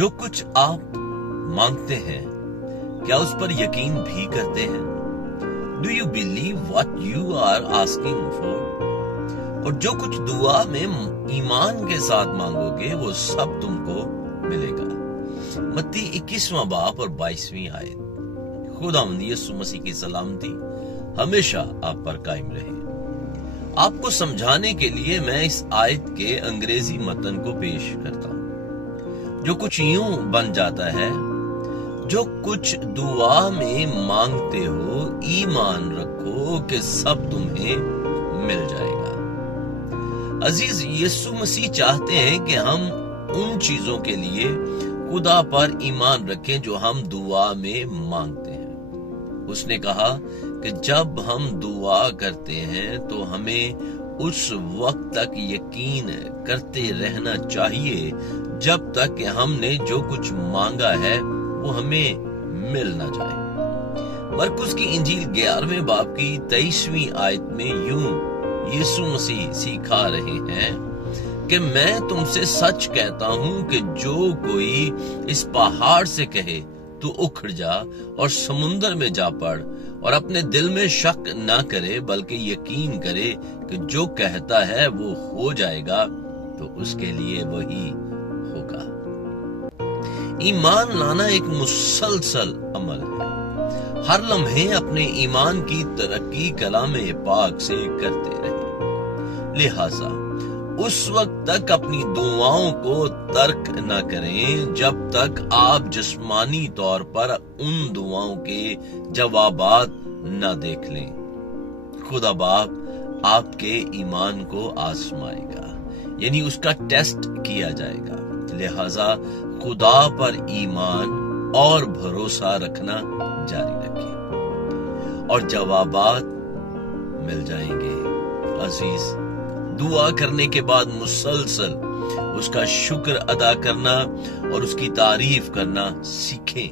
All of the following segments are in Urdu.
جو کچھ آپ مانگتے ہیں کیا اس پر یقین بھی کرتے ہیں؟ Do you believe what you are asking for? اور جو کچھ دعا میں ایمان کے ساتھ مانگو گے وہ سب تم کو ملے گا۔ متی 21واں باب اور 22ویں آیت۔ خداوند یسوع مسیح کی سلامتی ہمیشہ آپ پر قائم رہے۔ آپ کو سمجھانے کے لیے میں اس آیت کے انگریزی متن کو پیش کرتا ہوں، جو کچھ یوں بن جاتا ہے: جو کچھ دعا میں مانگتے ہو ایمان رکھو کہ سب تمہیں مل جائے گا۔ عزیز، یسوع مسیح چاہتے ہیں کہ ہم ان چیزوں کے لیے خدا پر ایمان رکھیں جو ہم دعا میں مانگتے ہیں۔ اس نے کہا کہ جب ہم دعا کرتے ہیں تو ہمیں اس وقت تک یقین کرتے رہنا چاہیے جب تک کہ ہم نے جو کچھ مانگا ہے وہ ہمیں مل نہ جائے۔ مرکز کی انجیل 11ویں باب کی 23ویں آیت میں یوں یسوع مسیح سکھا رہے ہیں کہ میں تم سے سچ کہتا ہوں کہ جو کوئی اس پہاڑ سے کہے تو اکھڑ جا اور سمندر میں جا پڑ، اور اپنے دل میں شک نہ کرے بلکہ یقین کرے کہ جو کہتا ہے وہ ہو جائے گا، تو اس کے لیے وہی ہوگا۔ ایمان لانا ایک مسلسل عمل ہے۔ ہر لمحے اپنے ایمان کی ترقی کلام پاک سے کرتے رہیں۔ لہٰذا اس وقت تک اپنی دعاؤں کو ترک نہ کریں جب تک آپ جسمانی طور پر ان دعاؤں کے جوابات نہ دیکھ لیں۔ خدا باپ آپ کے ایمان کو آزمائے گا، یعنی اس کا ٹیسٹ کیا جائے گا۔ لہٰذا خدا پر ایمان اور بھروسہ رکھنا جاری رکھیں اور جوابات مل جائیں گے۔ عزیز، دعا کرنے کے بعد مسلسل اس کا شکر ادا کرنا اور اس کی تعریف کرنا سیکھیں،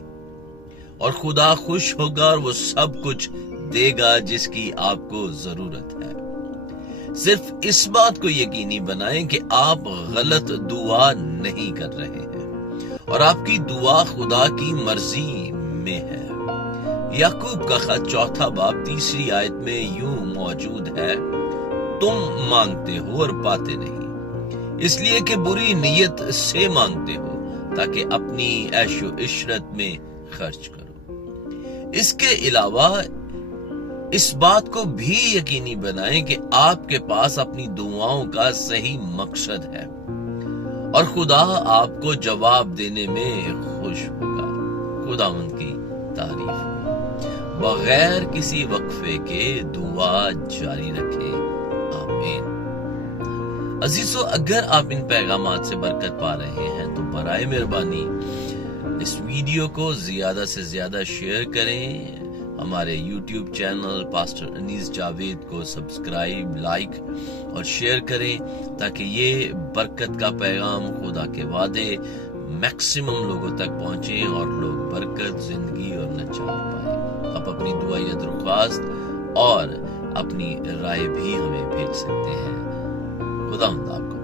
اور خدا خوش ہوگا اور وہ سب کچھ دے گا جس کی آپ کو ضرورت ہے۔ صرف اس بات کو یقینی بنائیں کہ آپ غلط دعا نہیں کر رہے ہیں اور آپ کی دعا خدا کی مرضی میں ہے۔ یعقوب کا خط 4 باب 3 آیت میں یوں موجود ہے: تم مانگتے ہو اور پاتے نہیں، اس لیے کہ بری نیت سے مانگتے ہو تاکہ اپنی عیش و عشرت میں خرچ کرو۔ اس کے علاوہ اس بات کو بھی یقینی بنائیں کہ آپ کے پاس اپنی دعاؤں کا صحیح مقصد ہے اور خدا آپ کو جواب دینے میں خوش ہوگا۔ خداوند کی تعریف ہو۔ بغیر کسی وقفے کے دعا جاری رکھیں۔ آمین۔ عزیزو، اگر آپ ان پیغامات سے برکت پا رہے ہیں تو برائے مہربانی اس ویڈیو کو زیادہ سے زیادہ شیئر کریں۔ ہمارے یوٹیوب چینل پاسٹر انیس جاوید کو سبسکرائب، لائک اور شیئر کریں تاکہ یہ برکت کا پیغام، خدا کے وعدے میکسیمم لوگوں تک پہنچیں اور لوگ برکت، زندگی اور نجات پائیں۔ آپ اپنی دعا یا درخواست اور اپنی رائے بھی ہمیں بھیج سکتے ہیں۔ خدا آپ کو